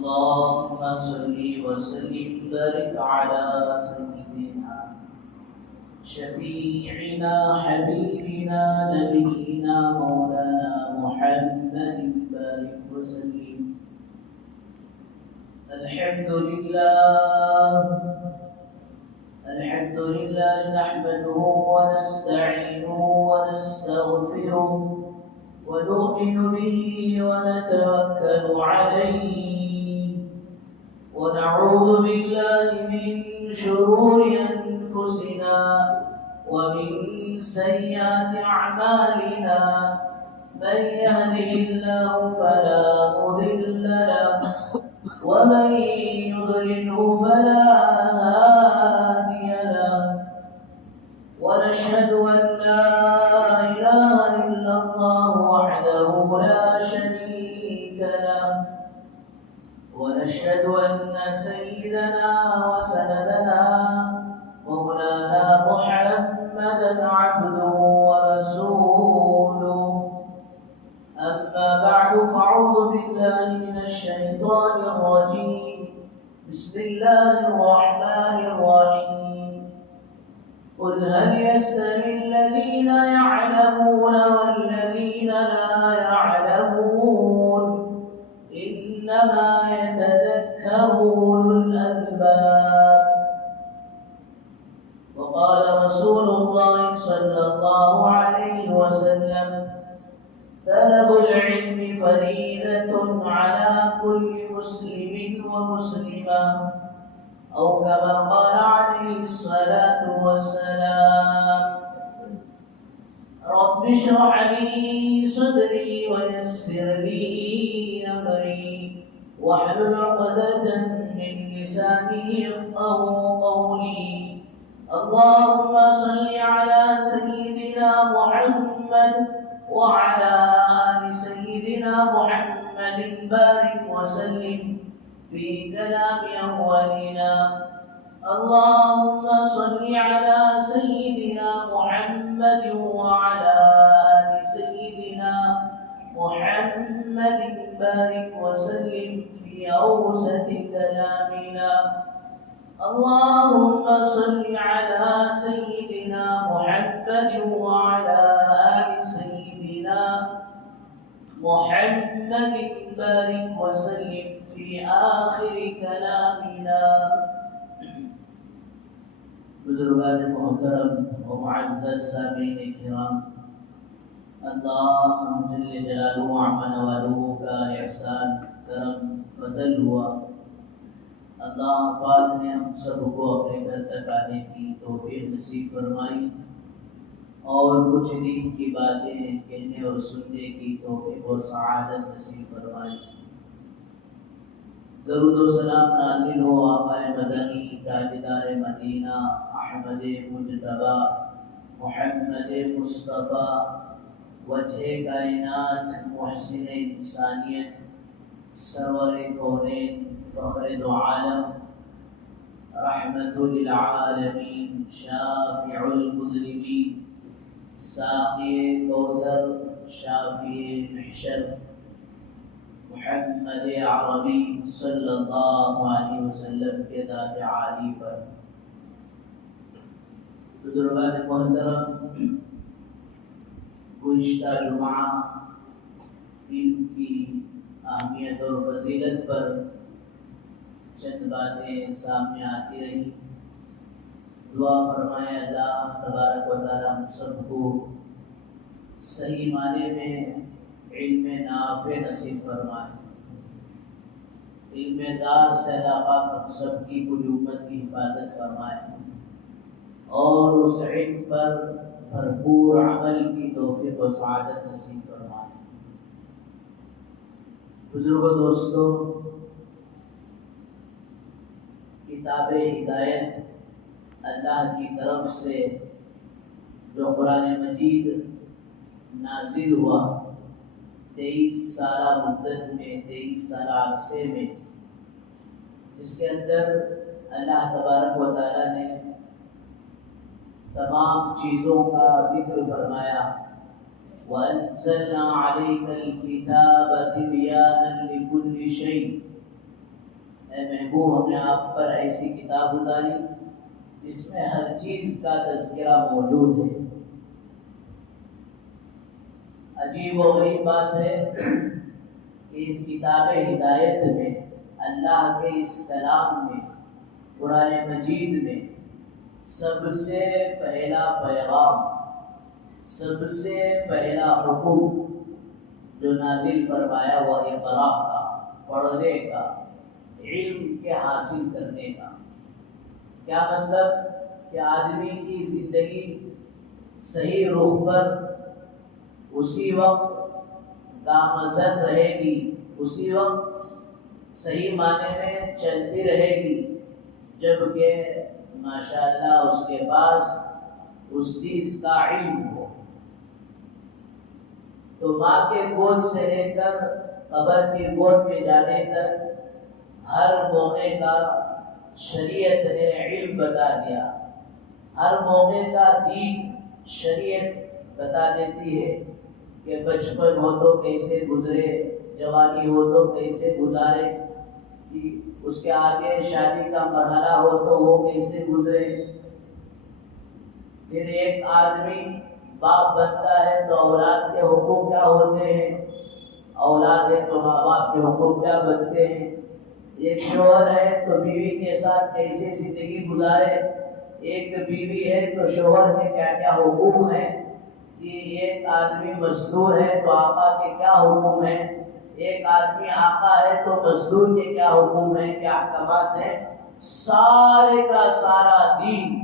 اللهم صل وسلم وبارك على سيدنا شفيعنا حبيبنا نبينا مولانا محمد بارك وسلم. الحمد لله نحمده ونستعينه ونستغفره ونؤمن به ونتوكل عليه ونعوذ بالله من شرور أنفسنا ومن سيئات أعمالنا. من يهده الله فلا مضل له ومن يضلله فلا هادي له. ونشهد أن لا إله إلا الله وحده لا شريك له. ونشهد أن سيدنا وسندنا مولانا محمدا عبده ورسوله. أما بعد فأعوذ بالله من الشيطان الرجيم. بسم الله الرحمن الرحيم. قل هل يستوي الذين يعلمون والذين لا يعلمون إنما يتذكر أولو الألباب. وقال رسول الله صلى الله عليه وسلم طلب العلم فريضة على كل مسلم ومسلمة أو كما قال عليه الصلاة والسلام. رب اشرح لي صدري ويسر لي أمري واحلل عقدة من لساني يفقهوا قولي. اللهم صل على سيدنا محمد وعلى آل سيدنا محمد بارك وسلم في كلام أولنا. اللهم صل على سيدنا محمد وعلى آل سيدنا محمد بارك وسلم في أوسط كلامنا. اللهم صل على سيدنا محمد وعلى آل سيدنا محمد بارك وسلم في آخر كلامنا. بزرگان محترم و معزز سامعین کرام، اللہ جل جلالہ عم نوالہ کا احسان کرم فضل ہوا. اللہ پاک نے ہم سب کو اپنے گھر تک آنے کی توفیق نصیب فرمائی اور کچھ دین کی باتیں کہنے اور سننے کی توفیق و سعادت نصیب فرمائی. درود و سلام نازل ہو آقا مدنی تاجدار مدینہ احمد مجتبی محمد مصطفیٰ وجہ کائنات محسن انسانیت سرور کونین فخر دو عالم رحمت للعالمین شافع المذنبین ساقی کوثر شافی محشر محمد عربی صلی اللہ علیہ وسلم کے ذات عالی پر. بزرگان محترم، گزشتہ جمعہ ان کی اہمیت اور فضیلت پر چند باتیں سامنے آتی رہی. دعا فرمائے اللہ تبارک و تعالی ہم سب کو صحیح معنی میں علم نافع نصیب فرمائے. علم دار سے اللہ پاک ہم سب کی پوری امت کی حفاظت فرمائے اور اس علم پر بھرپور عمل کی توفیق و سعادت نصیب فرمائے. بزرگوں دوستو، کتاب ہدایت اللہ کی طرف سے جو قرآن مجید نازل ہوا 23 سالہ مدت میں، 23 سالہ عرصے میں، جس کے اندر اللہ تبارک و تعالی نے تمام چیزوں کا ذکر فرمایا. وَأَنزَلْنَا عَلَيْكَ الْكِتَابَ تِبْيَانًا لِكُلِّ شَيْءٍ اے محبوب ہم نے آپ پر ایسی کتاب اتاری جس میں ہر چیز کا تذکرہ موجود ہے۔ عجیب و غریب بات ہے کہ اس کتاب ہدایت میں، اللہ کے اس کلام میں، قرآن مجید میں سب سے پہلا پیغام، سب سے پہلا حکم جو نازل فرمایا وہ اقرا کا، پڑھنے کا، علم کے حاصل کرنے کا۔ کیا مطلب؟ کہ آدمی کی زندگی صحیح رخ پر اسی وقت گامزن رہے گی، اسی وقت صحیح معنی میں چلتی رہے گی جب کہ ماشاءاللہ اس کے پاس اس چیز کا علم ہو۔ تو ماں کے گود سے لے کر قبر کی گود میں جانے تک ہر موقع کا شریعت نے علم بتا دیا، ہر موقع کا دین شریعت بتا دیتی ہے کہ بچپن ہو تو کیسے گزرے، جوانی ہو تو کیسے گزارے، اس کے آگے شادی کا مرحلہ ہو تو وہ کیسے گزرے۔ پھر ایک آدمی باپ بنتا ہے تو اولاد کے حقوق کیا ہوتے ہیں، اولاد ہے تو ماں باپ کے حقوق کیا بنتے ہیں، ایک شوہر ہے تو بیوی کے ساتھ کیسے زندگی گزارے، ایک بیوی ہے تو شوہر کے کیا کیا حقوق ہیں، ایک آدمی مزدور ہے تو آقا کے کیا حکم ہیں، ایک آدمی آقا ہے تو مزدور کے کیا حکم ہیں، کیا احکامات ہیں۔ سارے کا سارا دین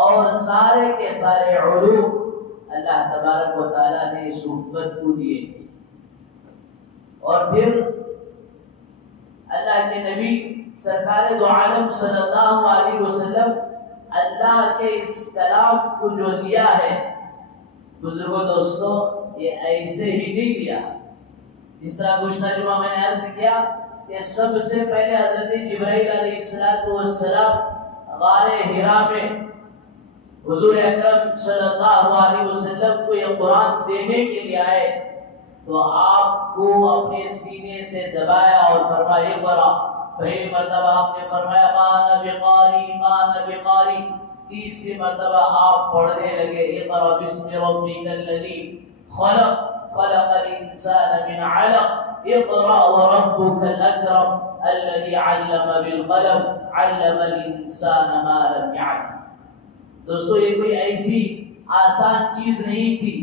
اور سارے کے سارے علوم اللہ تبارک و تعالیٰ نے اس امت کو دیے۔ اور پھر اللہ کے نبی سرکار دو عالم صلی اللہ علیہ وسلم اللہ کے اس کلام کو جو لیا ہے، بزرگوں دوستوں، یہ ایسے ہی نہیں لیا۔ اس طرح گزشتہ جمعہ میں نے عرض کیا کہ سب سے پہلے حضرت جبرائیل علیہ السلام غار حرا میں حضور اکرم صلی اللہ علیہ وسلم کو یہ قرآن دینے کے لیے آئے تو آپ کو اپنے سینے سے دبایا اور فرمایا اقرا۔ پہلی مرتبہ آپ نے فرمایا ما انا بقاری، ما انا بقاری۔ تیسری مرتبہ آپ پڑھنے لگے اقرا بسم ربک الذی خلق، خلق الانسان من علق، اقرا وربک الاکرم الذی علم بالقلم، علم الانسان ما لم يعلم۔ دوستو یہ کوئی ایسی آسان چیز نہیں تھی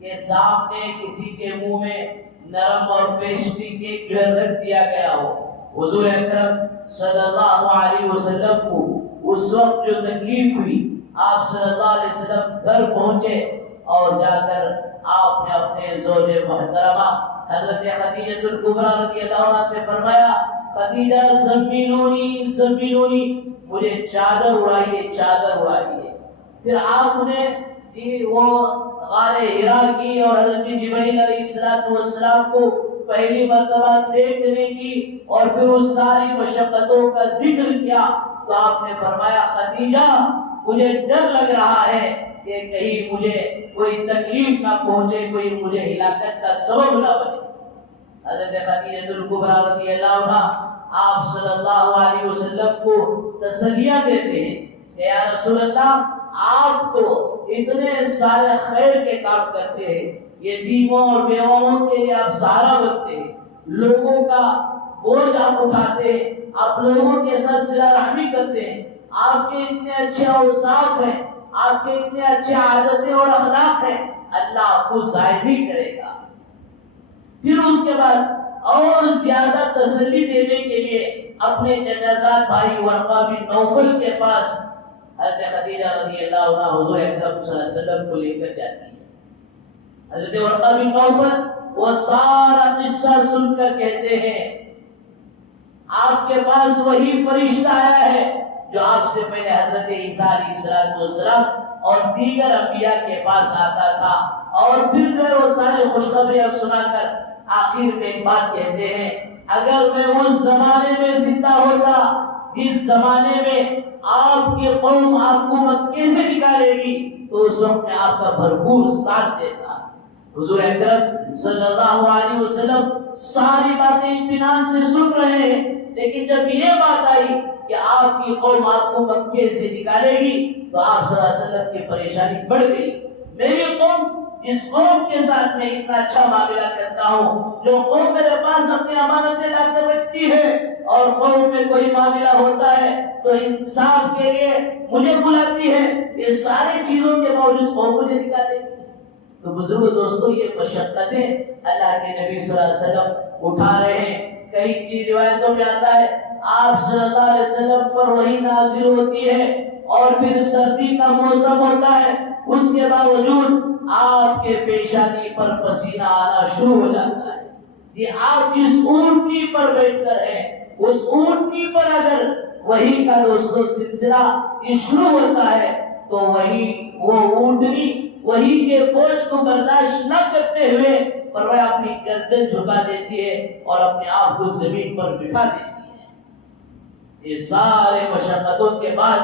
کہ سامنے کسی کے منہ میں نرم اور پیسٹری کیک جو رکھ دیا گیا ہو۔ حضور اکرم صلی اللہ علیہ وسلم کو اس وقت جو تکلیف ہوئی، آپ صلی اللہ علیہ وسلم گھر پہنچے اور جا کر آپ نے اپنے زوج محترمہ حضرت خدیجہ الکبریٰ رضی اللہ عنہا سے فرمایا خدیجہ زمینونی زمینونی، مجھے چادر اڑائیے چادر اڑائیے۔ پھر آپ نے وہ غار حرا کی اور حضرت جبرائیل علیہ السلام کو پہلی مرتبہ دیکھنے کی اور پھر اس ساری مشقتوں کا ذکر کیا تو آپ نے فرمایا خدیجہ مجھے ڈر لگ رہا ہے کہ کہیں مجھے کوئی تکلیف نہ پہنچے، کوئی مجھے ہلاکت کا سبب نہ بنے۔ حضرت خدیجہ الکبریٰ رضی اللہ عنہا آپ صلی اللہ علیہ وسلم کو تسلیاں دیتے ہیں کہ یا رسول اللہ آپ تو اتنے سارے خیر کے کام کرتے ہیں، یتیموں اور بیواؤں کے لیے آپ سہارا بنتے ہیں، لوگوں کا بوجھ آپ اٹھاتے ہیں، آپ لوگوں کے ساتھ صلہ رحمی کرتے ہیں، آپ کے اتنے اچھے اوصاف ہیں، آپ کے اتنے اچھے عادتیں اور اخلاق ہیں، اللہ آپ کو ضائع نہیں کرے گا۔ پھر اس کے بعد اور زیادہ تسلی دینے کے لیے اپنے چچازاد بھائی ورقہ بن نوفل کے پاس حضرت خدیجہ رضی اللہ عنہ حضور اکرم صلی اللہ علیہ وسلم کو لے کر جاتی ہے۔ حضرت ورقہ بن نوفل وہ سارا قصہ سن کر کہتے ہیں آپ کے پاس وہی فرشتہ آیا ہے جو آپ سے پہلے حضرت عیسیٰ علیہ السلام اور دیگر انبیاء کے پاس آتا تھا، اور پھر جو وہ ساری خوشخبریاں سنا کر آخر میں ایک بات کہتے ہیں اگر میں اس زمانے میں زندہ ہوتا جس زمانے میں آپ کی قوم آپ کو مکے سے نکالے گی تو اس وقت میں آپ کا بھرپور ساتھ دیتا۔ حضور اکرم صلی اللہ علیہ وسلم ساری باتیں اطمینان سے سن رہے ہیں، لیکن جب یہ بات آئی کہ آپ کی قوم آپ کو مکے سے نکالے گی تو آپ صلی اللہ علیہ وسلم کی پریشانی بڑھ گئی۔ میری قوم، جس قوم کے ساتھ میں اتنا اچھا معاملہ کرتا ہوں، جو قوم میرے پاس اپنی امانتیں لا کر رکھتی ہے، اور قوم میں کوئی معاملہ ہوتا ہے تو انصاف کے لیے مجھے بلاتی ہے، یہ ساری چیزوں کے باوجود قوم مجھے نکالے گی۔ تو بزرگ دوستو، یہ مشقتیں اللہ کے نبی صلی اللہ علیہ وسلم اٹھا رہے ہیں۔ کئی کی روایتوں میں آتا ہے آپ صلی اللہ علیہ وسلم پر وحی نازل ہوتی ہے اور پھر سردی کا موسم ہوتا ہے، اس کے باوجود آپ کے پیشانی پر پسینہ آنا شروع ہو جاتا ہے۔ یہ آپ جس اونٹنی پر بیٹھ کر ہیں، اس اونٹنی پر اگر وحی کا دوستو سلسلہ شروع ہوتا ہے تو وہ اونٹنی وحی کے بوجھ کو برداشت نہ کرتے ہوئے فرمایا اپنی گردن جھکا دیتی ہے اور اپنے آپ کو زمین پر بٹھا دیتی ہے۔ یہ سارے مشقتوں کے بعد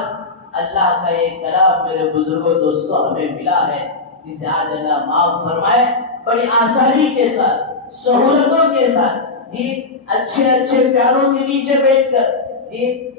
اللہ کا یہ کلام میرے بزرگوں دوستوں ہمیں ملا ہے، جسے آج اللہ معاف فرمائے، بڑی آسانی کے ساتھ، سہولتوں کے ساتھ، اچھے اچھے پیاروں کے نیچے بیٹھ کر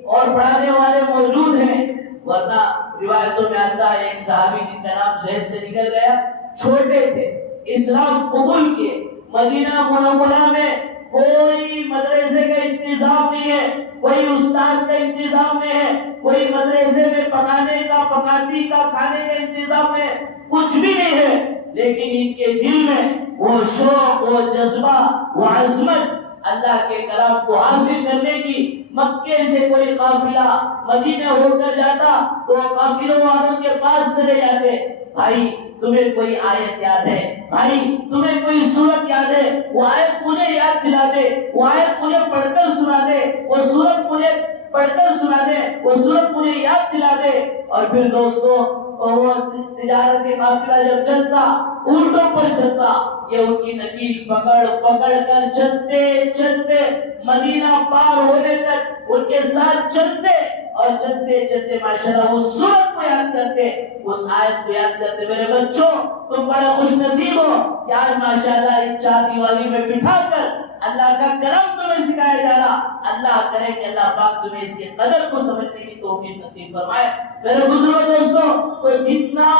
اور پڑھانے والے موجود ہیں۔ ورنہ روایتوں میں آتا ہے ایک صحابی جن کا نام ذہن سے نکل گیا، چھوٹے تھے، اسلام قبول کیے، مدینہ منورہ میں کوئی مدرسے کا انتظام نہیں ہے، کوئی استاد کا انتظام نہیں ہے، کوئی مدرسے میں پکانے کا، پکاتی کا، کھانے کا انتظام نہیں ہے، کچھ بھی نہیں ہے، لیکن ان کے دل میں وہ شوق، وہ جذبہ، وہ عظمت اللہ کے کلام کو حاصل کرنے کی۔ مکے سے کوئی قافلہ مدینہ ہو کر جاتا تو قافلوں والوں کے پاس چلے جاتے، بھائی تمہیں کوئی آیت یاد ہے، بھائی تمہیں کوئی سورت یاد ہے، وہ آیت مجھے یاد دلا دے، وہ آیت مجھے پڑھ کر سنا دے، وہ سورت مجھے پڑھ کر سنا دے، وہ سورت مجھے یاد دلا دے۔ اور پھر دوستو وہ تجارتی قافلہ جب چلتا، اونٹوں پر چلتا، یہ ان کی نکیل پکڑ پکڑ کر چلتے چلتے مدینہ پار ہونے تک ان کے ساتھ چلتے، اور چلتے چلتے ماشاءاللہ اس سورت کو یاد کرتے، اس آیت کو یاد کرتے۔ میرے بچوں، تم بڑے خوش نصیب ہو کہ آج ماشاءاللہ اس چادی والی میں بٹھا کر اللہ کا کلام تمہیں سکھایا جا رہا۔ اللہ کرے کہ اللہ پاک تمہیں اس کے قدر کو سمجھنے کی توفیق نصیب فرمائے۔ میرے بزرگوں دوستوں، تو جتنا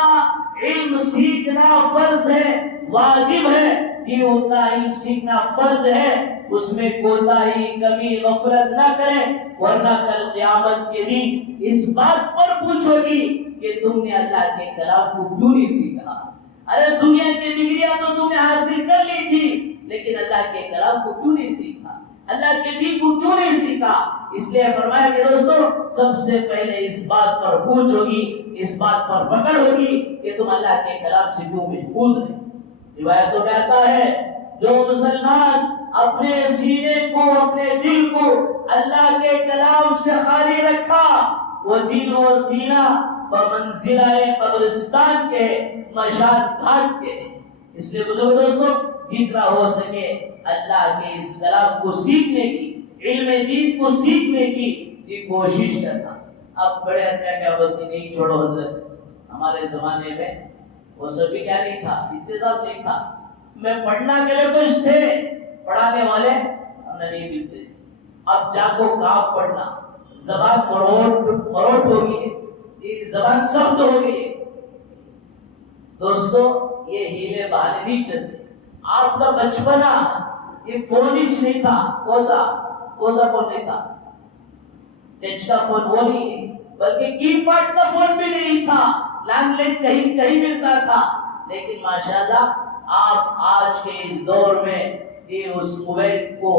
علم سیکھنا فرض ہے، واجب ہے، کہ اتنا علم سیکھنا فرض ہے، اس میں کوتاہی، کمی، غفلت نہ کریں، ورنہ کل قیامت کے دن اس بات پر پوچھو گی کہ تم نے اللہ کے کلام کو کیوں نہیں سیکھا۔ ارے دنیا کی ڈگریاں تو تم نے حاصل کر لی تھی، لیکن اللہ کے کلام کو کیوں نہیں سیکھا، اللہ کے دین کو کیوں نہیں سیکھا۔ اس لیے فرمایا کہ دوستو، سب سے پہلے اس بات پر پوچھ ہوگی، اس بات پر پکڑ ہوگی کہ تم اللہ کے کلام سے کیوں محفوظ رہے۔ روایتوں میں آتا ہے جو مسلمان اپنے سینے کو، اپنے دل کو اللہ کے کلام سے خالی رکھا، وہ دل و سینہ بمنزلہ قبرستان کے، مشان گھاٹ کے۔ اس لیے بزرگ دوستو، جتنا ہو سکے اللہ کے اس کلام کو سیکھنے کی، علم دین کو سیکھنے کی کوشش کرنا۔ اب بڑے اندر کیا بولتی نہیں، چھوڑو حضرت، ہمارے زمانے میں وہ سبھی کیا نہیں تھا، انتظام نہیں تھا، میں پڑھنا کے لیے کچھ تھے، پڑھانے والے نہیں ملتے تھے۔ اب جا کو کام پڑھنا، زبان مروٹ ہو گئی ہے، زبان سخت ہو گئی ہے۔ دوستو یہ ہیلے بہانے نہیں چلتے۔ آپ کا بچپنا یہ فون ہی نہیں تھا، کوسا فون نہیں تھا، ٹچ کا فون وہ نہیں ہے، بلکہ کی پیڈ کا فون بھی نہیں تھا، لینڈ لائن کہیں ملتا تھا۔ لیکن ماشاءاللہ آپ آج کے اس دور میں اس موبائل کو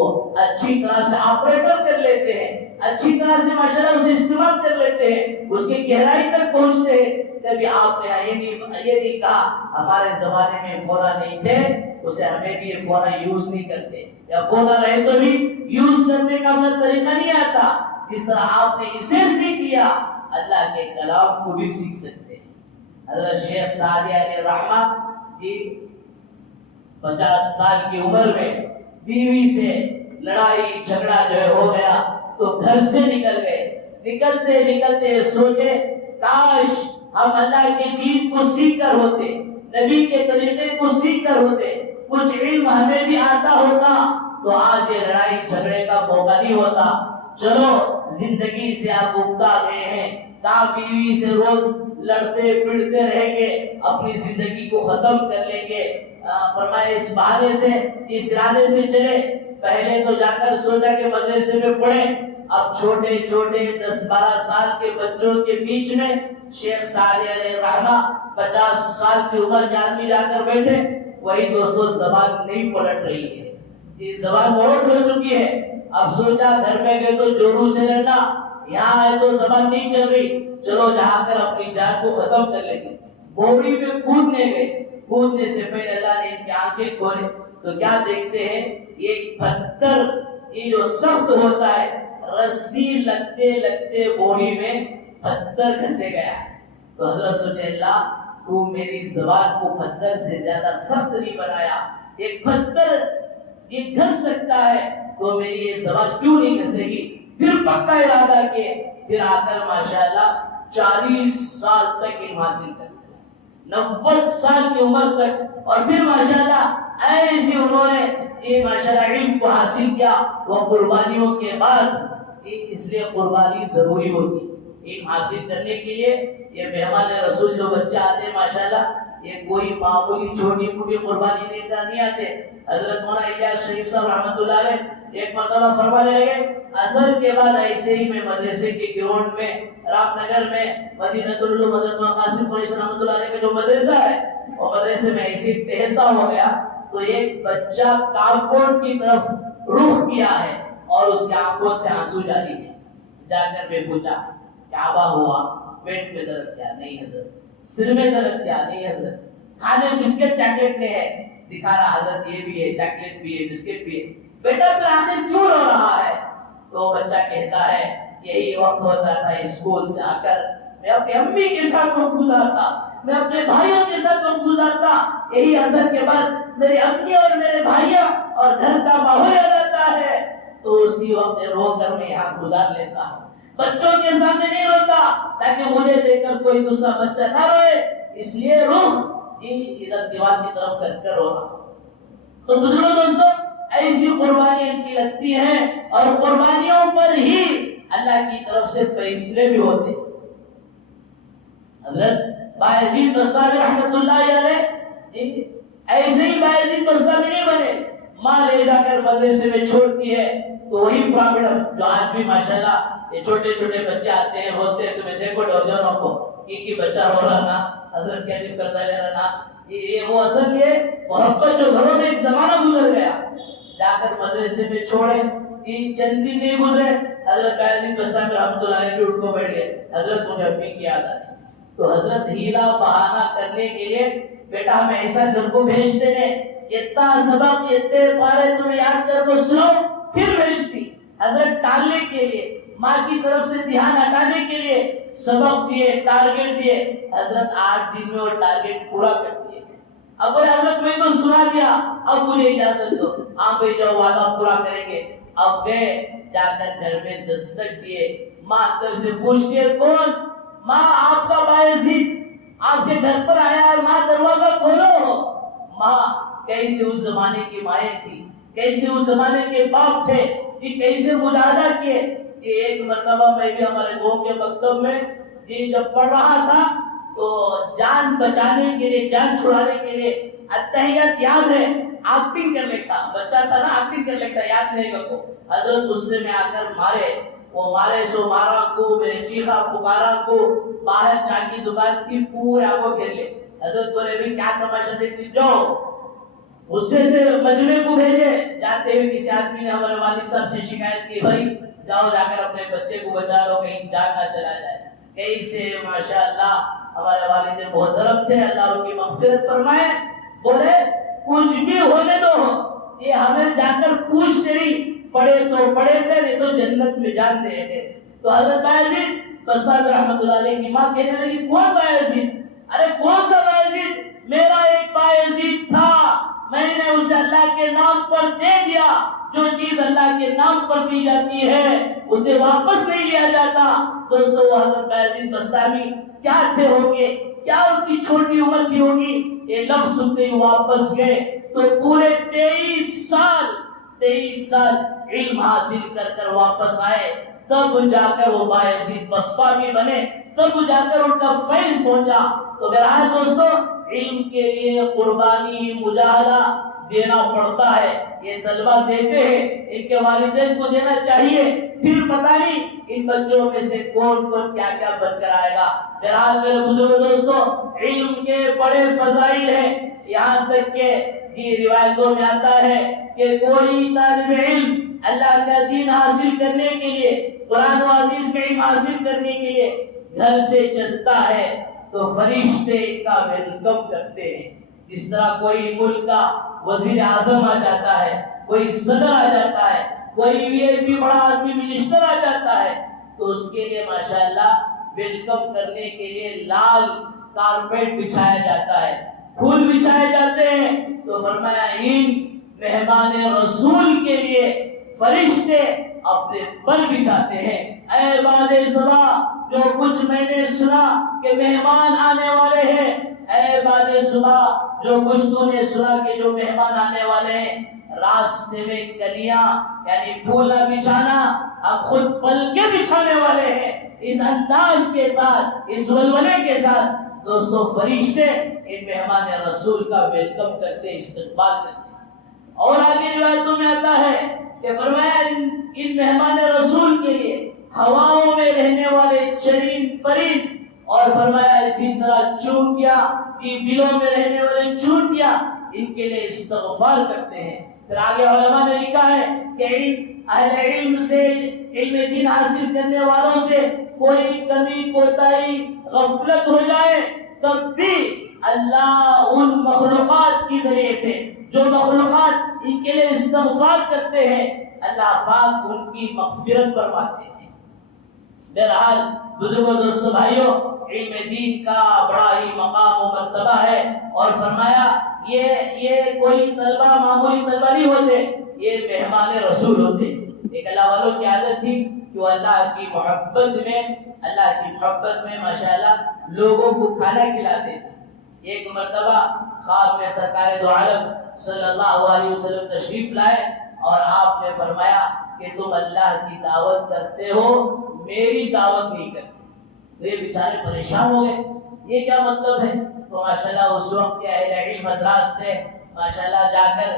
اچھی طرح سے آپریٹر کر لیتے ہیں، اچھی طرح سے ماشاءاللہ اسے استعمال کر لیتے ہیں، اس کی گہرائی تک پہنچتے ہیں۔ کبھی آپ نے یہ نہیں کہا ہمارے زمانے میں فونا نہیں تھے، اسے ہمیں بھی یہ فونا یوز نہیں کرتے، یا فونا رہے تو بھی یوز کرنے کا ہمیں طریقہ نہیں آتا۔ جس طرح آپ نے اسے سیکھ لیا، اللہ کے کلام کو بھی سیکھ سکتے ہیں۔ حضرت شیخ سعدی علیہ رحمہ جی 50 سال کی عمر میں بیوی سے لڑائی جھگڑا جو ہے ہو گیا تو گھر سے نکل گئے۔ نکلتے نکلتے سوچے کاش ہم اللہ کے دین کو سیکھ کر ہوتے، نبی کے طریقے کو سیکھ کر ہوتے، کچھ علم ہمیں بھی آتا ہوتا تو آج یہ لڑائی جھگڑے کا موقع نہیں ہوتا. چلو زندگی سے آپ اگتا گئے ہیں, کہاں بیوی سے روز لڑتے پڑتے رہیں گے, اپنی زندگی کو ختم کر لیں گے. فرمایا اس بہانے سے, اس ارادے سے چلے, پہلے تو جا کر سوچا کہ مدرسے میں پڑھیں. اب چھوٹے چھوٹے 10-12 سال کے بچوں کے بیچ میں شیخ سعدی علیہ رحمہ 50 سال کی عمر کے آدمی جا کر بیٹھے. وہی دوستوں زبان نہیں پلٹ رہی ہے, یہ زبان موٹ ہو چکی ہے. اب سوچا گھر میں گئے تو جورو سے لڑنا, یہاں ہے تو زبان نہیں چل رہی, چلو جا کر اپنی جان کو ختم کر لیں گے. بوڑی میں کودنے گئے. کودنے سے پہلے اللہ نے ان کی آنکھیں کھولے تو کیا دیکھتے ہیں, ایک پتھر, یہ جو سخت ہوتا ہے, رسی لگتے لگتے بوڑی میں پتھر گھسے گیا. تو حضرت سوچے اللہ تو میری زبان کو پتھر سے زیادہ سخت نہیں بنایا, ایک پتھر یہ گھس سکتا ہے تو میری یہ زبان کیوں نہیں گھسے گی. پھر پکا ارادہ کیے, پھر آ کر ماشاءاللہ 40 سال تک علم حاصل کر لیا, 90 سال کی عمر تک, اور پھر ماشاءاللہ ایسے انہوں نے یہ ماشاءاللہ علم کو حاصل کیا. وہ قربانیوں کے بعد, اس لیے قربانی ضروری ہوتی علم حاصل کرنے کے لیے. یہ مہمان رسول جو بچہ آتے ہیں ماشاءاللہ, یہ کوئی معمولی چھوٹی موٹی قربانی لے کر نہیں آتے. حضرت مولانا الیاس شریف صاحب رحمۃ اللہ علیہ ایک مرتبہ فرمانے لگے, اثر کے بعد ایسے ہی میں مدرسے کے گراؤنڈ میں رام نگر میں مدینۃ العلوم حضرت مولانا قاسم قریشی رحمۃ اللہ علیہ کا جو مدرسہ ہے, وہ مدرسے میں ایسے ہی ٹہلتا ہو گیا تو ایک بچہ کاپورٹ کی طرف رخ کیا ہے اور اس کے آنکھوں سے آنسو جاری ہے. جا کر میں پوچھا کیا ہوا, پیٹ میں درد کیا؟ نہیں حضرت. سر میں درد کیا؟ نہیں حضرت. کھانے بسکٹ چاکلیٹ میں ہے, دکھا رہا حضرت یہ بھی ہے, چاکلیٹ بھی ہے, بسکٹ بھی ہے. بیٹا پھر آخر کیوں رو رہا ہے؟ تو بچہ کہتا ہے یہی وقت ہوتا تھا اسکول سے آ کر میں اپنی امی کے ساتھ وقت گزارتا, میں اپنے بھائیوں کے ساتھ وقت گزارتا, یہی اثر کے بعد میری امی اور میرے بھائیوں اور گھر کا ماحول یاد آتا ہے, تو اسی وقت رو کر میں یہاں گزار لیتا ہوں. بچوں کے سامنے نہیں روتا تاکہ مجھے دیکھ کر کوئی دوسرا بچہ نہ روئے, اس لیے رخ ادھر دیوار کی طرف کر کر رو رہا. تو بزرگوں دوستوں ایسی قربانیاں ان کی لگتی ہیں, اور قربانیوں پر ہی اللہ کی طرف سے فیصلے بھی ہوتے. حضرت بایزید بستامی رحمۃ اللہ علیہ ایسے ہی بایزید بستامی نہیں بنے, ماں لے جا کر مدرسے میں چھوڑتی ہے تو وہی پرابلم جو آج بھی ماشاءاللہ یہ چھوٹے چھوٹے بچے آتے ہیں روتے ہیں, تمہیں دیکھو نوجوانوں کو کہ بچہ رو رہا نا, حضرت کیا دل کرتا ہے نا, یہ وہ اصل یہ محبت جو گھروں میں ایک زمانہ گزر گیا. جا کر مدرسے میں چھوڑے, یہ چند دن نہیں گزرے, حضرت بایزید بستامی رحمۃ اللہ علیہ بھی اٹھ کو بیٹھ گئے, حضرت مجھے اپنی کی یاد آئی. تو حضرت ہیلا بہانہ کرنے کے لیے بیٹا ہمیں ایسا گھر کو بھیجتے نے, اتنا سبق اتنے پارے تمہیں یاد کر کو سنو, پھر بھیجتی. حضرت ٹالنے کے لیے, ماں کی طرف سے دھیان ہٹانے کے لیے سبق دیے, ٹارگیٹ دیے. حضرت 8 دن میں وہ ٹارگیٹ پورا کر دیے. اب بولے حضرت میں تو سنا دیا, اب مجھے اجازت دو, ہاں بھائی جاؤ وعدہ پورا کریں گے. اب گئے, جا کر گھر میں دستک دیے, ماں اندر سے پوچھتی ہے کون؟ ماں آپ کا بایزید آپ کے گھر پر آیا ہے, ماں دروازہ کھولو. ماں کیسے اس زمانے کی مائیں تھی, کیسے اس زمانے کے باپ تھے, کہ کیسے مجاہدہ کیے. ایک مرتبہ میں بھی ہمارے گاؤں کے مکتب میں جب پڑھ رہا تھا تو جان بچانے کے لیے, جان چھڑانے کے لیے اتحیات یاد ہے, ایکٹنگ کر لیتا, بچہ تھا نا ایکٹنگ کر لیتا, یاد نہیں کو. حضرت اس سے میں آ کر مارے, وہ مارے سو مارا کو, میرے چیخا پکارا کو, باہر چائے کی دکان تھی پورے آپ کو گھیر لے. حضرت بولے بھی کیا تماشا دیکھتی, جاؤ. غصے سے مجمع کو بھیجے, جاتے ہوئے کسی آدمی نے ہمارے والد صاحب سے شکایت کی, بھائی جاؤ جا کر اپنے بچے کو بچا لو, کہیں جان نہ چلا جائے. کیسے ماشاءاللہ ہمارے والد محترم تھے, اللہ ان کی مغفرت فرمائے, بولے کچھ بھی ہونے دو, یہ ہمیں جا کر پوچھتے نہیں, پڑھے تو پڑھے تھے, نہیں تو جنت میں جان دے تھے. تو حضرت بایزید بستامی رحمۃ اللہ علیہ کی ماں کہنے لگی کون بایزید؟ ارے کون سا بایزید؟ میرا ایک بایزید تھا, میں نے اسے اللہ کے نام پر دے دیا. جو چیز اللہ کے نام پر دی جاتی ہے اسے واپس نہیں لیا جاتا. دوستو وہ حضرت بایزید بستامی کیا تھے ہوں گے, کیا ان کی چھوٹی عمر تھی ہوگی. یہ لفظ سنتے ہی واپس گئے تو پورے 23 سال 23 سال علم حاصل کر واپس آئے، تب جا کر وہ بایزید بسطامی بنے، تب جا کر ان کا فیض پہنچا۔ تو بہرحال دوستو، علم کے لیے قربانی، مجاہدہ دینا پڑتا ہے۔ یہ طلبہ دیتے ہیں، ان کے والدین کو دینا چاہیے، پھر پتہ نہیں ان بچوں میں سے کون کون کیا کیا بن کر آئے گا۔ بہرحال میرے بزرگ دوستو، علم کے بڑے فضائل ہیں، یہاں تک کہ روایتوں میں آتا ہے کہ کوئی طالب علم اللہ کا دین حاصل کرنے کے لیے، قرآن و حدیث کا علم حاصل کرنے کے لیے گھر سے چلتا ہے تو فرشتے ان کا ویلکم کرتے ہیں۔ جس طرح کوئی ملک کا وزیر اعظم آ جاتا ہے، کوئی صدر آ جاتا ہے، کوئی وی آئی پی بڑا آدمی منسٹر آ جاتا ہے، تو اس کے لیے ماشاءاللہ ویلکم کرنے کے لیے لال کارپیٹ بچھایا جاتا ہے، پھول بچھائے جاتے ہیں۔ تو فرمایا ان مہمان رسول کے لیے فرشتے اپنے پر بچھاتے ہیں۔ اے باد صبا، جو کچھ میں نے سنا کہ مہمان آنے والے ہیں، اے باد صبا، جو کچھ تو نے سنا کہ جو مہمان آنے والے ہیں، راستے میں کلیاں یعنی پھول نہ بچھانا، اب خود پل کے بچھانے والے ہیں۔ اس انداز کے ساتھ، اس ولولے کے ساتھ دوستو فرشتے ان مہمان رسول کا ویلکم کرتے، استقبال کرتے۔ اور آگے روایتوں میں آتا ہے کہ فرمایا ان مہمان رسول کے لیے ہواؤں میں رہنے والے چرند پرند، اور فرمایا اسی طرح چونٹیاں، کی بلوں میں رہنے والے چونٹیاں ان کے لیے استغفار کرتے ہیں۔ پھر آگے علماء نے لکھا ہے کہ اہل علم سے، علم دین حاصل کرنے والوں سے کوئی کمی کوتاہی غفلت ہو جائے تب بھی اللہ ان مخلوقات کی ذریعے سے، جو مخلوقات ان کے لیے استغفار کرتے ہیں، اللہ پاک ان کی مغفرت فرماتے ہیں۔ بہرحال بزرگوں، دوستو، بھائیوں، علم دین کا بڑا ہی مقام و مرتبہ ہے، اور فرمایا یہ کوئی طلبہ معمولی طلبہ نہیں ہوتے، یہ مہمان رسول ہوتے۔ ایک اللہ والوں کی عادت تھی کہ وہ اللہ کی محبت میں ماشاءاللہ لوگوں کو کھانا کھلاتے تھے۔ ایک مرتبہ خواب میں سرکار دو عالم صلی اللہ علیہ وسلم تشریف لائے اور آپ نے فرمایا کہ تم اللہ کی دعوت کرتے ہو، میری دعوت نہیں کرتے۔ تو یہ بیچارے پریشان ہو گئے، یہ کیا مطلب ہے؟ تو ماشاءاللہ اس وقت کے اہل علم حضرات سے ماشاءاللہ جا کر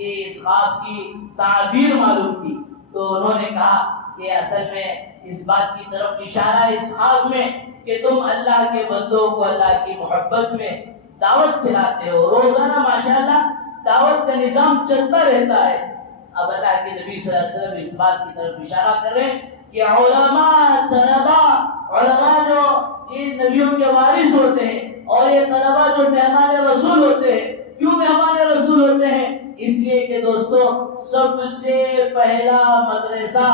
یہ اس خواب کی تعبیر معلوم کی، تو انہوں نے کہا کہ اصل میں اس بات کی طرف اشارہ ہے اس خواب میں کہ تم اللہ کے بندوں کو اللہ کی محبت میں دعوت کھلاتے ہو، روزانہ ماشاءاللہ دعوت کا نظام چلتا رہتا ہے۔ اب اللہ کے نبی صلی اللہ علیہ وسلم اس بات کی طرف اشارہ کر رہے ہیں کہ علماء جو یہ نبیوں کے وارث ہوتے ہیں، اور یہ طلباء جو مہمان رسول ہوتے ہیں۔ کیوں مہمان رسول ہوتے ہیں؟ اس لیے کہ دوستو سب سے پہلا مدرسہ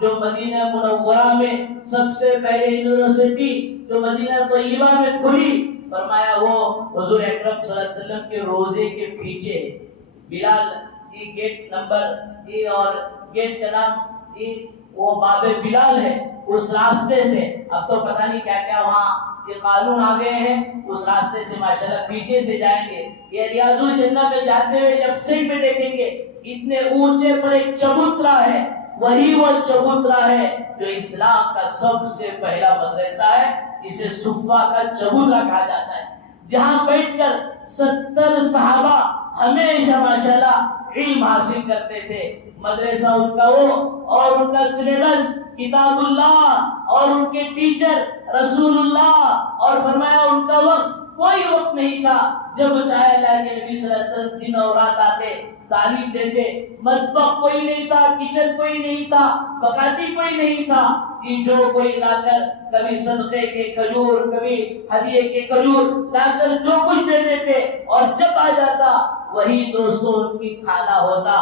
جو مدینہ منورہ میں، سب سے پہلے یونیورسٹی جو مدینہ طیبہ میں کھلی، فرمایا وہ حضور اکرم صلی اللہ علیہ وسلم کے روزے کے پیچھے بلال کی گیٹ نمبر اور گیٹ کا نام وہ باب بلال ہے، اس راستے سے، اب تو پتہ نہیں کیا کیا وہاں یہ قانون آ گئے ہیں، اس راستے سے ماشاءاللہ پیچھے سے جائیں گے۔ یہ ریاض الجنہ میں جاتے ہوئے لیفٹ سائڈ میں دیکھیں گے اتنے اونچے پر ایک چبوترا ہے، وہی وہ چبوترا ہے جو اسلام کا سب سے پہلا مدرسہ ہے، اسے صفہ کا چبوترا کہا جاتا ہے، جہاں بیٹھ کر 70 صحابہ ہمیشہ ماشاءاللہ علم حاصل کرتے تھے۔ مدرسہ ان کا وہ، اور ان کا سلیبس کتاب اللہ، اور ان کے ٹیچر رسول اللہ، اور فرمایا ان کا وقت کوئی وقت نہیں تھا جب چاہے اللہ کے نبی صلی اللہ علیہ وسلم دن اور رات آتے، تعلیم دیتے۔ مطبخ کوئی نہیں تھا، کچن کوئی نہیں تھا، بکاتی کوئی نہیں تھا کہ جو کوئی لا کر کبھی صدقے کے کھجور، کبھی ہدیے کے کھجور لا کر جو کچھ دے دیتے، اور جب آ جاتا وہی دوستوں ان کی کھانا ہوتا۔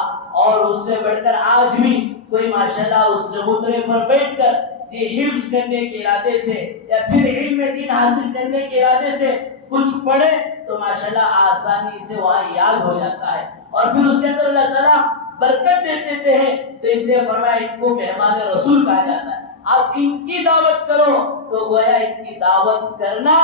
اور اس سے بڑھ کر آج بھی کوئی ماشاءاللہ اس چبوترے پر بیٹھ کر یہ حفظ کرنے کے ارادے سے یا پھر علم دین حاصل کرنے کے ارادے سے کچھ پڑھے تو ماشاءاللہ آسانی سے وہاں یاد ہو جاتا ہے، اور پھر اس کے اندر اللہ تعالیٰ برکت دے دیتے ہیں۔ تو اس لیے فرمایا ان کو مہمان رسول کہا جاتا ہے۔ آپ ان کی دعوت کرو تو گویا ان کی دعوت کرنا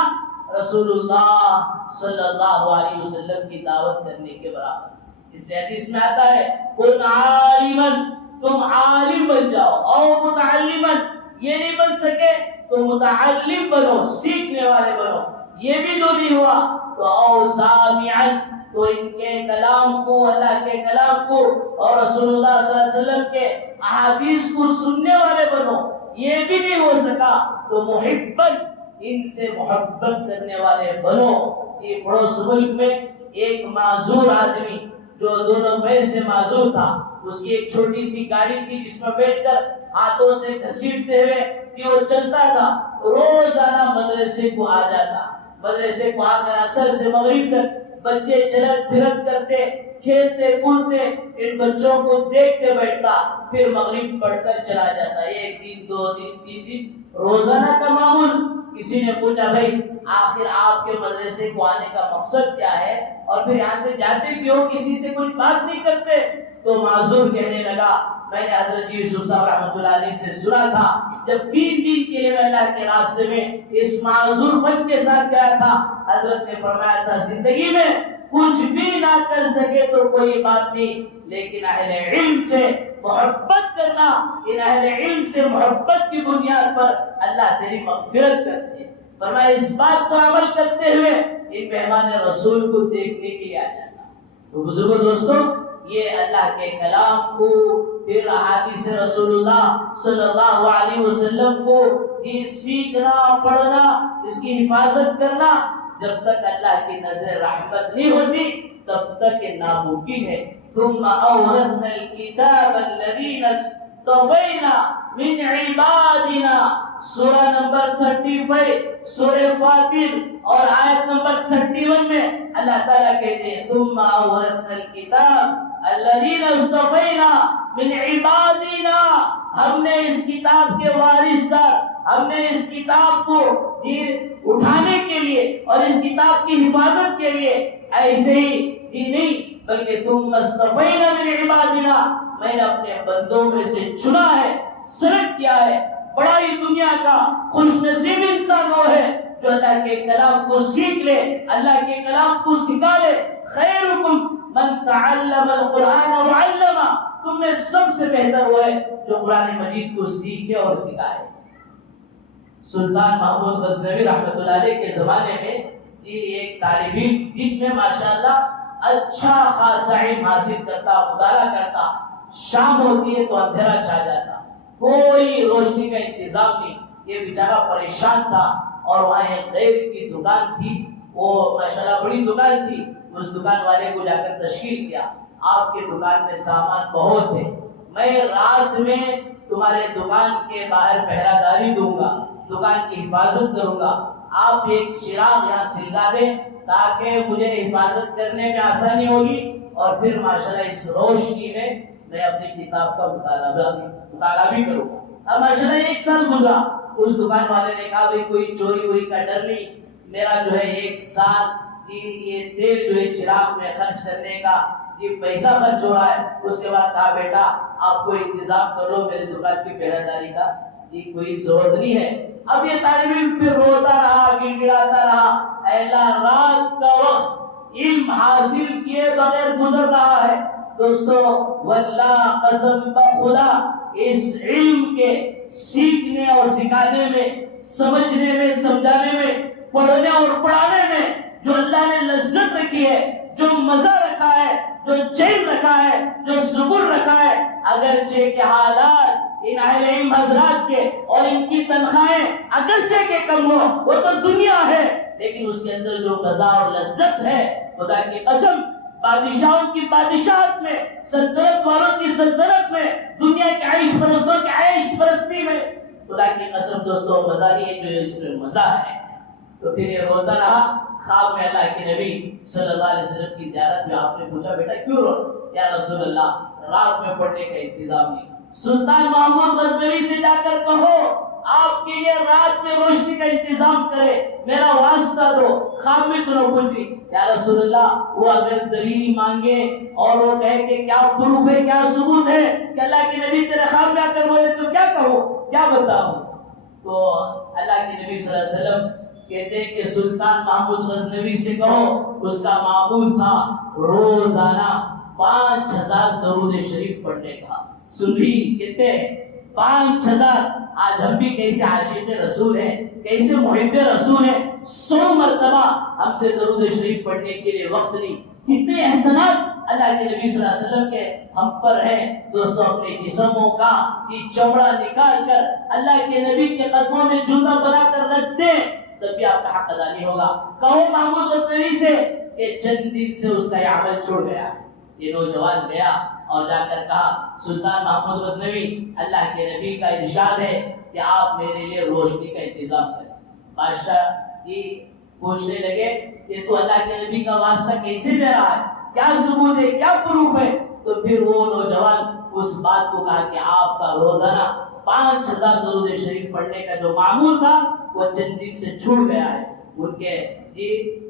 رسول اللہ صلی اللہ علیہ وسلم کی دعوت کرنے کے برابر۔ اس لیے حدیث میں آتا ہے کن عالمن، تم عالم بن جاؤ، او متعلمن، یہ نہیں بن سکے تو متعلم بنو، سیکھنے والے بنو، یہ بھی جو نہیں ہوا تو او سامعن، تو ان کے کلام کو، اللہ کے کلام کو اور رسول اللہ صلی اللہ علیہ وسلم کے احادیث کو سننے والے بنو، یہ بھی نہیں ہو سکا تو محبن، ان سے محبت کرنے والے بنو۔ یہ پڑوس ملک میں ایک معذور آدمی جو دونوں پیر سے معذور تھا، اس کی ایک چھوٹی سی گاڑی تھی جس میں بیٹھ کر ہاتھوں سے گھسیٹتے ہوئے کہ وہ چلتا تھا، روزانہ مدرسے کو آ جاتا، مدرسے کو آ کر عصر سے مغرب تک بچے چلت پھرت کرتے، کھیلتے کودتے، ان بچوں کو دیکھتے بیٹھتا، پھر مغرب پڑھ کر چلا جاتا، ایک دن، دو دن، تین دن، روزانہ کا معمول۔ کسی نے پوچھا بھائی آخر آپ کے مدرسے کو آنے کا مقصد کیا ہے اور پھر یہاں سے جاتے کیوں، کسی سے کچھ بات نہیں کرتے؟ تو معذور کہنے لگا میں نے حضرت یوسف صاحب رحمۃ اللہ علیہ سے سنا تھا، جب 3 دن کے لیے میں اللہ کے راستے میں اس معذور بن کے ساتھ گیا تھا، حضرت نے فرمایا تھا زندگی میں کچھ بھی نہ کر سکے تو کوئی بات نہیں، لیکن اہل علم سے محبت کرنا، ان اہل علم سے محبت کی بنیاد پر اللہ تیری مغفرت کرتے ہیں۔ فرمایا اس بات پر عمل کرتے ہوئے ان مہمان رسول کو دیکھنے کے لیے آ جانا۔ تو بزرگوں دوستوں، یہ اللہ کے کلام کو، پھر احادیث رسول اللہ صلی اللہ علیہ وسلم کو یہ سیکھنا، پڑھنا، اس کی حفاظت کرنا، جب تک اللہ کی نظر رحمت نہیں ہوتی تب تک یہ ناممکن ہے۔ ثم اورثنا الكتاب الذين اصطفينا من عبادنا، سورہ نمبر 35 سورہ فاطر اور آیت نمبر 31 میں اللہ تعالیٰ کہتے ہیں ثم اورثنا الكتاب الذين اصطفينا من عبادنا، ہم نے اس کتاب کے وارث دار، ہم نے اس کتاب کو اٹھانے کے لیے اور اس کتاب کی حفاظت کے لیے ایسے ہی نہیں بلکہ ثم اصطفینا من عبادنا، میں نے اپنے بندوں میں سے چنا ہے، سلیکٹ کیا ہے۔ بڑا ہی دنیا کا خوش نصیب انسان وہ ہے جو اللہ کے کلام کو سیکھ لے، اللہ کے کلام کو سکھا لے۔ خیرکم من تعلم القرآن وعلمہ، تم میں سب سے بہتر وہ ہے جو قرآن مجید کو سیکھے اور سکھائے۔ سلطان محمود غزنوی رحمۃ اللہ علیہ کے زمانے میں ایک طالب علم دن میں ماشاءاللہ اچھا خاصا علم حاصل کرتا، مطالعہ کرتا، شام ہوتی ہے تو اندھیرا چھا جاتا، کوئی روشنی کا انتظام نہیں، یہ بیچارہ پریشان تھا۔ اور وہاں ایک غیب کی دکان تھی، وہ ماشاءاللہ بڑی دکان تھی، اس دکان والے کو جا کر تشکیل کیا، آپ کی دکان میں سامان بہت ہے، میں رات میں تمہارے دکان کے باہر پہرہ داری دوں گا، دکان کی حفاظت کروں گا، آپ ایک چراغ یہاں سلگا دیں تاکہ مجھے حفاظت کرنے میں آسانی ہوگی، اور پھر ماشاءاللہ اس روشنی میں اپنی کتاب کا مطالعہ بھی کروں گا۔ اب ماشاءاللہ 1 سال گزرا، اس دکان والے نے کہا بھئی کوئی چوری ووری کا ڈر نہیں، میرا جو ہے 1 سال کی یہ تیل جو ہے چراغ میں خرچ کرنے کا یہ پیسہ خرچ ہو رہا ہے۔ اس کے بعد کہا بیٹا آپ کو انتظام کر لو میری دکان کی پہرہ داری کا، یہ کوئی ضرورت نہیں ہے۔ اب یہ طالب علم پھر روتا رہا، گڑ گڑاتا رہا، اے اللہ رات کا وقت علم حاصل کیے بغیر گزر رہا ہے۔ دوستو واللہ قسم بخدا اس علم کے سیکھنے اور سکھانے میں، سمجھنے میں، سمجھانے میں، پڑھنے اور پڑھانے میں جو اللہ نے لذت رکھی ہے، جو مزہ رکھا ہے، جو چین رکھا ہے، جو سکون رکھا ہے، اگرچہ کہ حالات ان اہل علم حضرات کے اور ان کی تنخواہیں اگرچہ کہ کم ہو، وہ تو دنیا ہے، لیکن اس کے اندر جو مزہ اور لذت ہے، خدا کی قسم بادشاہوں کی بادشاہت میں، سلطنت والوں کی سلطنت میں، دنیا کے عیش پرستوں کی عیش پرستی میں، خدا کی قسم دوستوں مزہ نہیں ہے جو اس میں مزہ ہے۔ تو پھر یہ روتا رہا، خواب میں اللہ کے نبی صلی اللہ علیہ وسلم کی زیارت میں آپ نے پوچھا بیٹا کیوں رو؟ یا رسول اللہ رات میں پڑھنے کا انتظام نہیں۔ سلطان محمود غزنوی سے جا کر کہو آپ کے لیے رات میں روشنی کا انتظام کرے، میرا واسطہ دو۔ خواب میں سنو پوچھی یا رسول اللہ وہ اگر دلیل مانگے اور وہ کہے کہ کیا پروف ہے، کیا ثبوت ہے کہ اللہ کے نبی تیرے خواب میں آ کر بولے تو کیا کہو، کیا بتاؤ؟ تو اللہ کے نبی صلی اللہ علیہ وسلم کہتے ہیں کہ سلطان محمود غزنوی سے کہو اس کا معمول تھا روزانہ 5000 درود شریف پڑھنے کا. سن رہی کہتے ہیں 5000. آج ہم بھی کیسے عاشق رسول ہیں, کیسے محب رسول ہیں, 100 مرتبہ ہم سے درود شریف پڑھنے کے لیے وقت نہیں. کتنے احسانات اللہ کے نبی صلی اللہ علیہ وسلم کے ہم پر ہیں. دوستو اپنے جسموں کا یہ چمڑا نکال کر اللہ کے نبی کے قدموں میں جوتا بنا کر رکھ دیں, تب بھی آپ کا حق ادا نہیں ہوگا. کہو محمود غزنوی سے کہ چند دن سے اس کا یہ عمل چھوڑ گیا. یہ نوجوان گیا اور جا کر کہا سلطان محمود غزنوی, اللہ کے نبی کا ارشاد ہے کہ آپ میرے لیے روشنی کا انتظام کریں. بادشاہ یہ پوچھنے لگے کہ تو اللہ کے نبی کا واسطہ کیسے دے رہا ہے, کیا ثبوت ہے, کیا پروف ہے؟ تو پھر وہ نوجوان اس بات کو کہا کہ آپ کا روزانہ 5000 درود شریف پڑھنے کا جو معمول تھا وہ چند دن سے چھوٹ گیا ہے. ان کے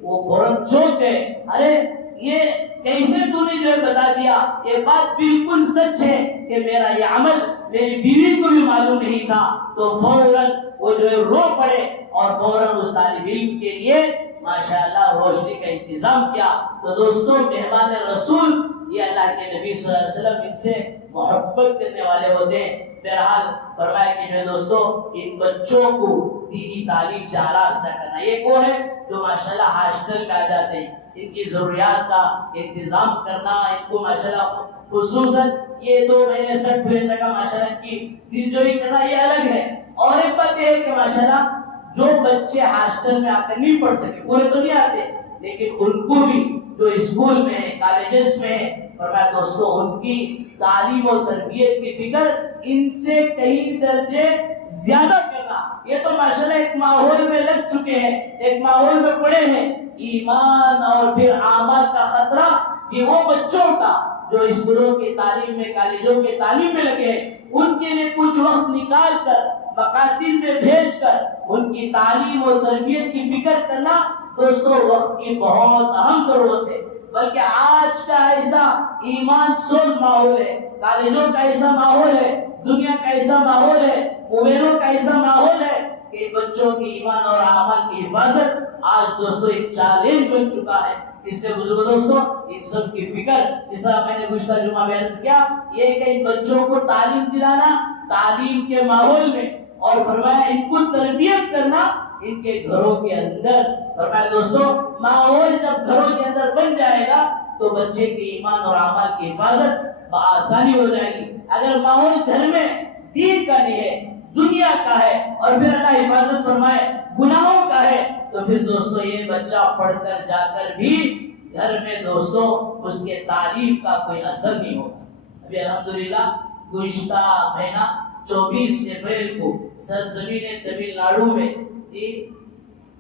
وہ فوراً چونک گئے, ارے یہ کیسے تو نے جو ہے بتا دیا, یہ بات بالکل سچ ہے کہ میرا یہ عمل میری بیوی کو بھی معلوم نہیں تھا. تو فوراً وہ جو ہے رو پڑے اور فوراً اس طالب علم کے لیے ماشاءاللہ روشنی کا انتظام کیا. تو دوستوں مہمان رسول یہ اللہ کے نبی صلی اللہ علیہ وسلم ان سے محبت کرنے والے ہوتے ہیں. بہرحال فرمایا کہ جو ہے دوستو ان بچوں کو دینی تعلیم سے آراستہ کرنا. یہ وہ ہے جو ماشاءاللہ ہاسٹل میں آ جاتے ہیں, ان کی ضروریات کا انتظام کرنا, ان کو ماشاءاللہ خصوصاً یہ 2 مہینے 60 ہوئے تک ماشاءاللہ ان کی دلجوئی کرنا یہ الگ ہے. اور ایک بات یہ ہے کہ ماشاءاللہ جو بچے ہاسٹل میں آ کر نہیں پڑھ سکے, پورے تو نہیں آتے, لیکن ان کو بھی جو اسکول میں کالجز میں فرمایا دوستو ان کی تعلیم و تربیت کی فکر ان سے کئی درجے زیادہ کرنا. یہ تو ماشاءاللہ ایک ماحول میں لگ چکے ہیں, ایک ماحول میں پڑے ہیں. ایمان اور پھر اعمال کا خطرہ کہ وہ بچوں کا جو اسکولوں کی تعلیم میں کالجوں کی تعلیم میں لگے ہیں ان کے لیے کچھ وقت نکال کر مکاتب میں بھیج کر ان کی تعلیم اور تربیت کی فکر کرنا دوستو وقت کی بہت اہم ضرورت ہے. بلکہ آج کا ایسا ایمان سوز ماحول ہے, کالجوں کا ایسا ماحول ہے, دنیا کا ایسا ماحول ہے, موبائلوں کا ایسا ماحول ہے کہ بچوں کی ایمان اور اعمال کی حفاظت آج دوستو ایک چیلنج بن چکا ہے. اس لیے بزرگ دوستو ان سب کی فکر اس طرح میں نے گزشتہ جمعہ میں عرض کیا یہ کہ ان بچوں کو تعلیم دلانا تعلیم کے ماحول میں, اور فرمایا ان کو تربیت کرنا ان کے گھروں کے اندر. فرمایا دوستو ماحول جب گھروں کے اندر بن جائے گا تو بچے کے ایمان اور اعمال کی حفاظت بآسانی ہو جائے گی. اگر ماحول گھر میں دین کا نہیں ہے, دنیا کا ہے, اور پھر اللہ حفاظت فرمائے گناہوں کا ہے, تو پھر دوستو یہ بچہ پڑھ کر جا کر بھی گھر میں دوستو اس کے تعلیم کا کوئی اثر نہیں ہوتا. ابھی الحمدللہ گزشتہ مہینہ 24 اپریل کو سرزمین تمل ناڈو میں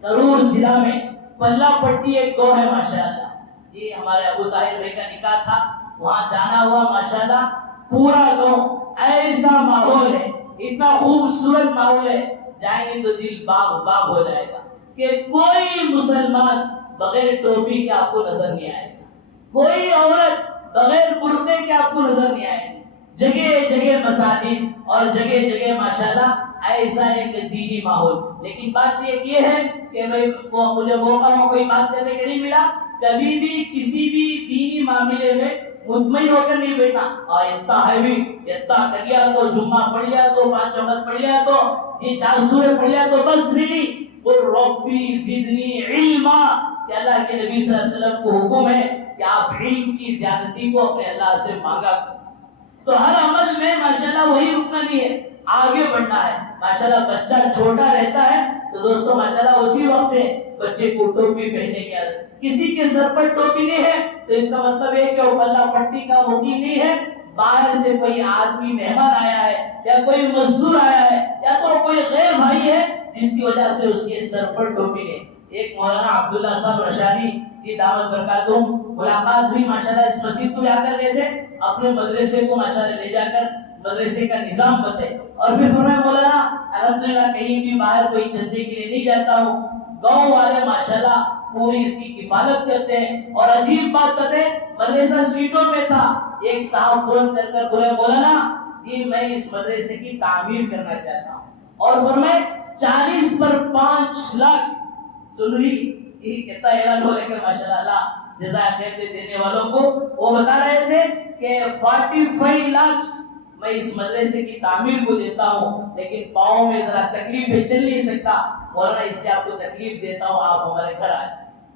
کرور ضلع میں پلا پٹی ایک گاؤں ہے ماشاءاللہ, یہ ہمارے ابو طاہر بھائی کا نکاح تھا, وہاں جانا ہوا ماشاءاللہ. پورا گاؤں ایسا ماحول ہے, اتنا خوبصورت ماحول ہے, جائیں گے تو دل باغ باغ ہو جائے گا کہ کوئی مسلمان بغیر ٹوپی کے آپ کو نظر نہیں آئے گا, کوئی عورت بغیر برقعے کے آپ کو نظر نہیں آئے گی. جگہ جگہ مساجد اور جگہ جگہ ماشاءاللہ ایسا ایک دینی ماحول. لیکن بات یہ ہے کہ مجھے موقع میں کوئی بات کرنے کے نہیں ملا, کبھی بھی کسی بھی دینی معاملے میں مطمئن ہو کر نہیں بیٹھا. اور اتنا ہے بھی اتنا کر لیا تو جمعہ پڑھ لیا تو 5 وقت پڑھ لیا تو یہ 4 سورے پڑھ لیا تو بس نہیں. ربی زدنی علما کہ اللہ کے نبی صلی اللہ علیہ وسلم کو حکم ہے کہ آپ علم کی زیادتی کو اپنے اللہ سے مانگا. تو ہر عمل میں ماشاءاللہ وہی رکنا نہیں ہے, آگے بڑھنا ہے. ماشاءاللہ بچہ چھوٹا رہتا ہے تو دوستو ماشاءاللہ اسی وقت سے بچے کو ٹوپی پہننے کی عادت. کسی کے سر پر ٹوپی نہیں ہے تو اس کا مطلب ہے کہ وہ پلا پٹی کا مقیم نہیں ہے. باہر سے کوئی آدمی مہمان آیا ہے یا کوئی مزدور آیا ہے یا تو کوئی غیر بھائی ہے جس کی وجہ سے اس کے سر پر ٹوپی نہیں. ایک مولانا عبداللہ صاحب رشادی کی دعوت برکاتہم ملاقات ہوئی ماشاءاللہ, اس مسجد کو بھی آ کر گئے تھے, اپنے مدرسے کو ماشاءاللہ لے جا کر مدرسے کا نظام بتائے. اور پھر فرمایا مولانا الحمدللہ کہیں بھی باہر کوئی چندے کے لیے نہیں جاتا ہوں, گاؤں والے ماشاءاللہ پوری اس کی کفالت کرتے ہیں. اور عجیب بات بتائے مدرسہ سیٹوں پہ تھا, ایک صاحب فون کر کر بولے مولانا یہ میں اس مدرسے کی تعمیر کرنا چاہتا ہوں, اور فرمائے 40 پر 5 لاکھ. سن رہی یہ کتنا اعلان ہو رہا ہے کہ ماشاءاللہ اللہ جزائے خیر دینے والوں کو، وہ بتا رہے تھے کہ 45 لاکھ میں اس مدرسے کی تعمیر کو دیتا ہوں، لیکن پاؤں میں ذرا تکلیف ہے، چل نہیں سکتا، مولانا اس لیے آپ کو تکلیف دیتا ہوں، آپ ہمارے گھر آئے۔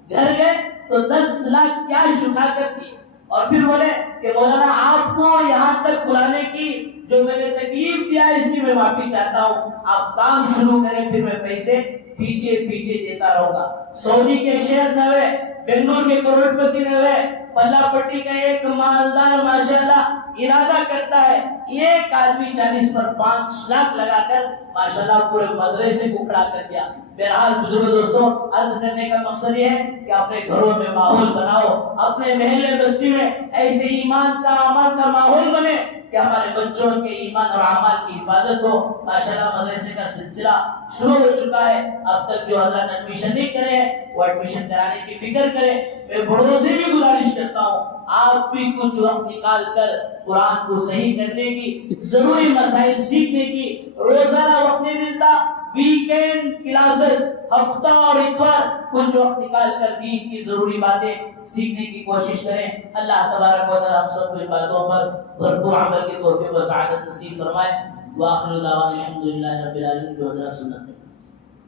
گھر گئے تو 10 لاکھ کیش اٹھا کر دی، اور پھر بولے کہ مولانا آپ کو یہاں تک بلانے کی جو میں نے تکلیف دیا ہے اس کی میں معافی چاہتا ہوں، آپ کام شروع کریں، پھر میں پیسے پیچھے پیچھے دیتا رہوں گا۔ سعودی کے شیخ نہ ہوئے، بنگلور کے کروڑ پتی نہ ہوئے، پلا پٹی کا ایک مالدار ماشاءاللہ ارادہ کرتا ہے ایک آدمی 40 پر 5 لاکھ لگا کر ماشاءاللہ پورے مدرسے کو کھڑا کر دیا۔ بہرحال بزرگ دوستوں، عرض کرنے کا مقصد یہ ہے کہ اپنے گھروں میں ماحول بناؤ، اپنے محلے بستی میں ایسے ایمان کا امان کا ماحول بنے کہ ہمارے بچوں کے ایمان اور اعمال کی حفاظت ہو۔ ماشاءاللہ مدرسے کا سلسلہ شروع ہو چکا ہے، اب تک جو حضرات ایڈمیشن نہیں کرے وہ ایڈمیشن کرانے کی فکر کریں۔ میں بڑوں سے بھی گزارش کرتا ہوں آپ بھی کچھ وقت نکال کر قرآن کو صحیح کرنے کی، ضروری مسائل سیکھنے کی، روزانہ وقت نہیں ملتا، ویکینڈ کلاسز ہفتہ اور اتوار کچھ وقت نکال کر دین کی ضروری باتیں سیکھنے کی کوشش کریں۔ اللہ تبارک و تعالی ہم سب کو ان باتوں پر بھرپور عمل کی توفیق و سعادت نصیب فرمائے۔ وآخر دعوانا الحمدللہ رب العالمین۔ جو حضرات سنت